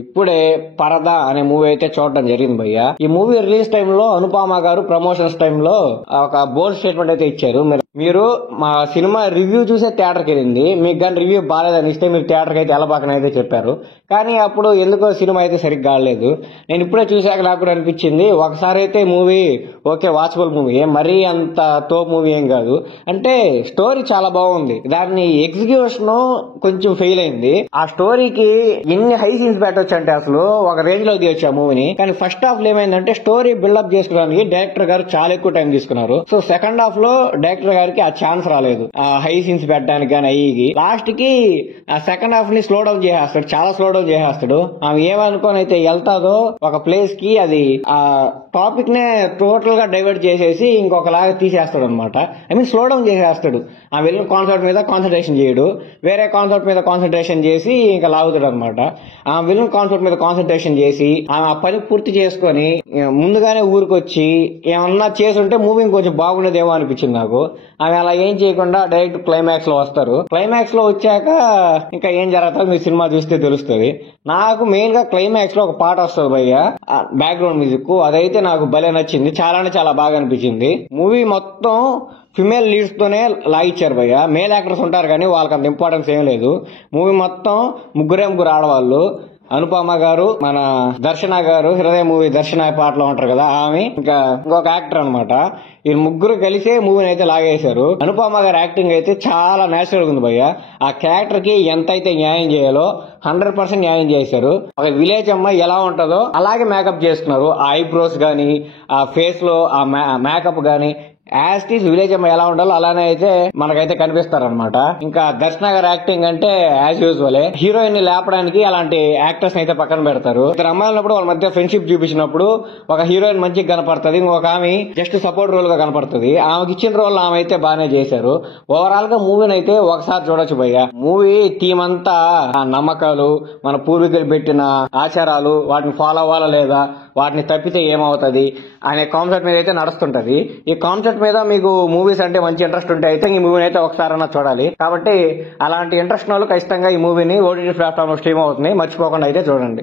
ఇప్పుడే పరదా అనే మూవీ అయితే చూడడం జరిగింది భయ్య. ఈ మూవీ రిలీజ్ టైంలో అనుపమ గారు ప్రమోషన్స్ టైంలో ఒక బోల్డ్ స్టేట్మెంట్ అయితే ఇచ్చారు. మీరు మా సినిమా రివ్యూ చూసే థియేటర్కి వెళ్ళింది, మీకు కానీ రివ్యూ బాగాలేదని ఇస్తే మీరు థియేటర్కి అయితే వెళ్ళబాకని అయితే చెప్పారు. కానీ అప్పుడు ఎందుకో సినిమా అయితే సరిగ్గా ఆడలేదు. నేను ఇప్పుడే చూశాక నాకు కూడా అనిపించింది, ఒకసారి అయితే మూవీ ఓకే వాచబుల్ మూవీ, మరీ అంత తోపు మూవీ ఏం కాదు. అంటే స్టోరీ చాలా బాగుంది, దాన్ని ఎగ్జిక్యూషన్ కొంచెం ఫెయిల్ అయింది. ఆ స్టోరీకి ఎన్ని హై సీన్స్ పెట్టొచ్చు అంటే అసలు ఒక రేంజ్ లో తీయొచ్చు ఆ మూవీని. కానీ ఫస్ట్ హాఫ్ లో ఏమైందంటే స్టోరీ బిల్డప్ చేసుకోవడానికి డైరెక్టర్ గారు చాలా ఎక్కువ టైం తీసుకున్నారు. సో సెకండ్ హాఫ్ లో డైరెక్టర్ గారికి ఆ ఛాన్స్ రాలేదు ఆ హై సీన్స్ పెట్టడానికి. కానీ అయ్యి లాస్ట్ కి ఆ సెకండ్ హాఫ్ ని స్లో డౌన్ చేసేస్తాడు, చాలా స్లో డౌన్ చేసేస్తాడు. ఆమె ఏమనుకోని అయితే వెళ్తాదో ఒక ప్లేస్ కి, అది ఆ టాపిక్ నే టోటల్ గా డైవర్ట్ చేసేసి ఇంకొకలాగా తీసేస్తాడు అనమాట. ఐ మీన్ స్లో డౌన్ చేసేస్తాడు. ఆ వెళ్ళిన కాన్సెప్ట్ మీద కాన్సన్ట్రేషన్ చేయడు, వేరే కాన్సెప్ట్ మీద కాన్సన్ట్రేషన్ చేసి ఇంకా లాగుతాడు అనమాట. ఆ విలన్ కాన్సెప్ట్ మీద కాన్సన్ట్రేషన్ చేసి ఆమె ఆ పని పూర్తి చేసుకుని ముందుగానే ఊరికొచ్చి ఏమన్నా చేసుంటే మూవీ కొంచెం బాగుండేదేమో అనిపించింది నాకు. ఆమె అలా ఏం చేయకుండా డైరెక్ట్ క్లైమాక్స్ లో వస్తారు. క్లైమాక్స్ లో వచ్చాక ఇంకా ఏం జరుగుతుందో మీరు సినిమా చూస్తే తెలుస్తుంది. నాకు మెయిన్ గా క్లైమాక్స్ లో ఒక పాట వస్తుంది భయ్య, బ్యాక్గ్రౌండ్ మ్యూజిక్, అదైతే నాకు భలే నచ్చింది. చాలా అంటే చాలా బాగా అనిపించింది. మూవీ మొత్తం ఫిమేల్ లీడ్స్ తోనే లాగిచ్చారు భయ్య. మేల్ యాక్టర్స్ ఉంటారు కానీ వాళ్ళకి అంత ఇంపార్టెన్స్ ఏం లేదు. మూవీ మొత్తం ముగ్గురు ఆడవాళ్ళు. అనుపమ గారు, మన దర్శన గారు, హృదయ మూవీ దర్శన పాటలో ఉంటారు కదా ఆమె, ఇంకా ఇంకొక యాక్టర్ అనమాట. ఈ ముగ్గురు కలిసే మూవీని అయితే లాగేశారు. అనుపమ గారి యాక్టింగ్ అయితే చాలా నేచురల్ ఉంది భయ్య. ఆ క్యారెక్టర్ కి ఎంత అయితే న్యాయం చేయాలో 100% న్యాయం చేశారు. ఒక విలేజ్ అమ్మాయి ఎలా ఉంటుందో అలాగే మేకప్ చేసుకున్నారు. ఆ ఐబ్రోస్ గానీ, ఆ ఫేస్ లో ఆ మేకప్ గానీ యాజ్ టీజ్ విలేజ్ అమ్మాయి ఎలా ఉండాలో అలానే అయితే మనకైతే కనిపిస్తారనమాట. ఇంకా దర్శన గారి యాక్టింగ్ అంటే యాజ్ యూజువలే. హీరోయిన్ ని లేపడానికి అలాంటి యాక్టర్స్ అయితే పక్కన పెడతారు. ఇద్దరు అమ్మాయిలప్పుడు వాళ్ళ మధ్య ఫ్రెండ్షిప్ చూపించినప్పుడు ఒక హీరోయిన్ మంచిగా కనపడుతుంది, ఇంకొక ఆమె జస్ట్ సపోర్ట్ రోల్ గా కనపడుతుంది. ఆమెకి ఇచ్చిన రోల్ ఆమె అయితే బాగానే చేశారు. ఓవరాల్ గా మూవీని అయితే ఒకసారి చూడొచ్చు భయ్య. మూవీ థీమ్ అంతా నమ్మకాలు, మన పూర్వీకులు పెట్టిన ఆచారాలు, వాటిని ఫాలో అవ్వాలా లేదా, వాటిని తప్పితే ఏమవుతుంది అనే కాన్సెప్ట్ మీద అయితే నడుస్తుంటది. ఈ కాన్సెప్ట్ మీద మీకు మూవీస్ అంటే మంచి ఇంట్రెస్ట్ ఉంటే అయితే ఈ మూవీని అయితే ఒకసారైనా చూడాలి. కాబట్టి అలాంటి ఇంట్రెస్ట్ వాళ్ళు ఖచ్చితంగా ఈ మూవీని ఓటీటీ ప్లాట్ఫామ్ లో స్ట్రీమ్ అవుతుంది, మర్చిపోకుండా అయితే చూడండి.